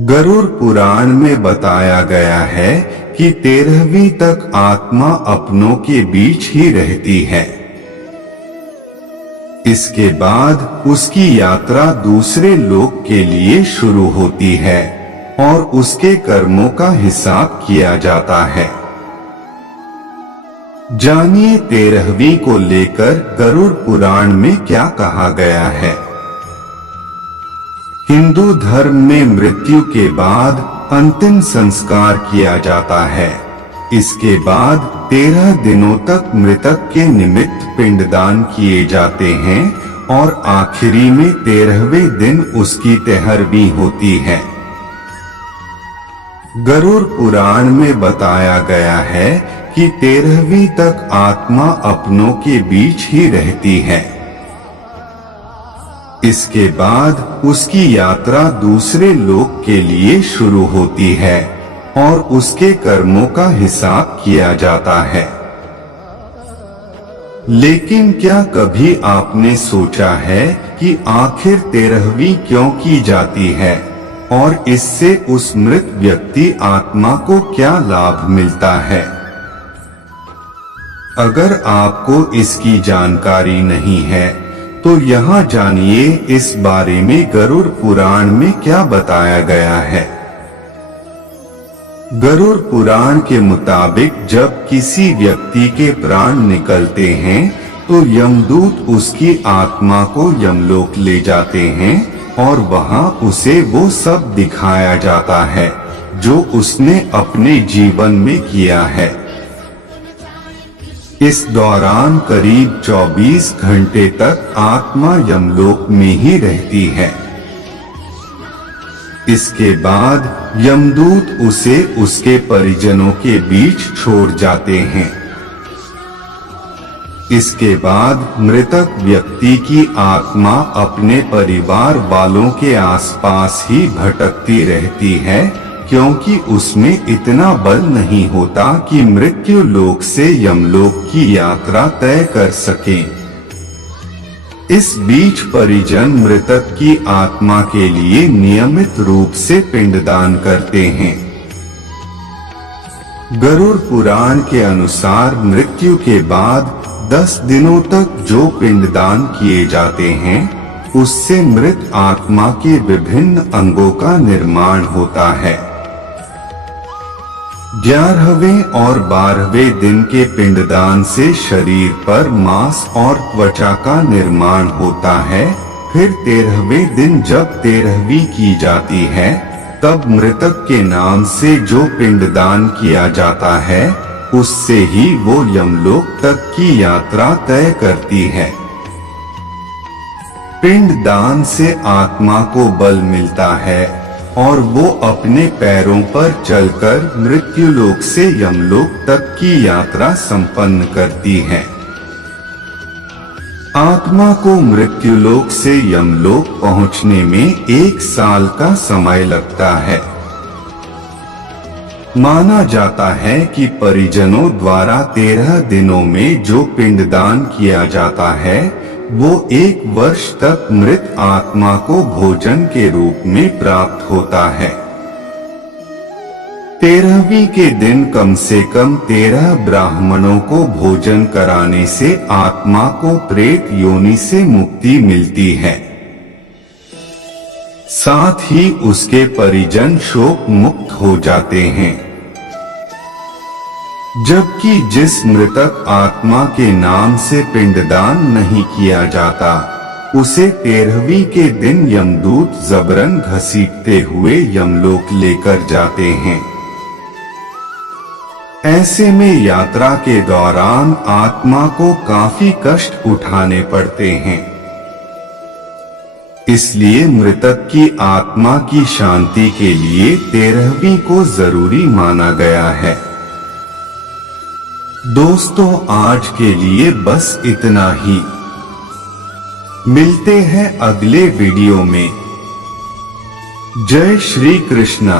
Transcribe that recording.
गरुड़ पुराण में बताया गया है कि 13वीं तक आत्मा अपनों के बीच ही रहती है। इसके बाद उसकी यात्रा दूसरे लोक के लिए शुरू होती है और उसके कर्मों का हिसाब किया जाता है। जानिए 13वीं को लेकर गरुड़ पुराण में क्या कहा गया है। हिंदू धर्म में मृत्यु के बाद अंतिम संस्कार किया जाता है। इसके बाद 13 दिनों तक मृतक के निमित्त पिंडदान किए जाते हैं और आखिरी में 13वें दिन उसकी तेहरवीं होती है। गरुड़ पुराण में बताया गया है कि 13वीं तक आत्मा अपनों के बीच ही रहती है। इसके बाद उसकी यात्रा दूसरे लोक के लिए शुरू होती है और उसके कर्मों का हिसाब किया जाता है। लेकिन क्या कभी आपने सोचा है कि आखिर 13वीं क्यों की जाती है और इससे उस मृत व्यक्ति आत्मा को क्या लाभ मिलता है? अगर आपको इसकी जानकारी नहीं है तो यहाँ जानिए इस बारे में गरुड़ पुराण में क्या बताया गया है। गरुड़ पुराण के मुताबिक जब किसी व्यक्ति के प्राण निकलते हैं तो यमदूत उसकी आत्मा को यमलोक ले जाते हैं और वहां उसे वो सब दिखाया जाता है जो उसने अपने जीवन में किया है। इस दौरान करीब 24 घंटे तक आत्मा यमलोक में ही रहती है। इसके बाद यमदूत उसे उसके परिजनों के बीच छोड़ जाते हैं। इसके बाद मृतक व्यक्ति की आत्मा अपने परिवार वालों के आसपास ही भटकती रहती है, क्योंकि उसमें इतना बल नहीं होता कि मृत्यु लोक से यमलोक की यात्रा तय कर सके। इस बीच परिजन मृतक की आत्मा के लिए नियमित रूप से पिंडदान करते हैं। गरुड़ पुराण के अनुसार मृत्यु के बाद 10 दिनों तक जो पिंडदान किए जाते हैं उससे मृत आत्मा के विभिन्न अंगों का निर्माण होता है। 11वें और 12वें दिन के पिंडदान से शरीर पर मांस और त्वचा का निर्माण होता है। फिर 13वें दिन जब 13वीं की जाती है तब मृतक के नाम से जो पिंडदान किया जाता है उससे ही वो यमलोक तक की यात्रा तय करती है। पिंडदान से आत्मा को बल मिलता है और वो अपने पैरों पर चलकर मृत्युलोक से यमलोक तक की यात्रा संपन्न करती है। आत्मा को मृत्युलोक से यमलोक पहुंचने में 1 साल का समय लगता है। माना जाता है कि परिजनों द्वारा 13 दिनों में जो पिंडदान किया जाता है वो 1 वर्ष तक मृत आत्मा को भोजन के रूप में प्राप्त होता है। 13वीं के दिन कम से कम 13 ब्राह्मणों को भोजन कराने से आत्मा को प्रेत योनि से मुक्ति मिलती है। साथ ही उसके परिजन शोक मुक्त हो जाते हैं। जबकि जिस मृतक आत्मा के नाम से पिंडदान नहीं किया जाता उसे 13वीं के दिन यमदूत जबरन घसीटते हुए यमलोक लेकर जाते हैं। ऐसे में यात्रा के दौरान आत्मा को काफी कष्ट उठाने पड़ते हैं। इसलिए मृतक की आत्मा की शांति के लिए 13वीं को जरूरी माना गया है। दोस्तों, आज के लिए बस इतना ही। मिलते हैं अगले वीडियो में। जय श्री कृष्णा।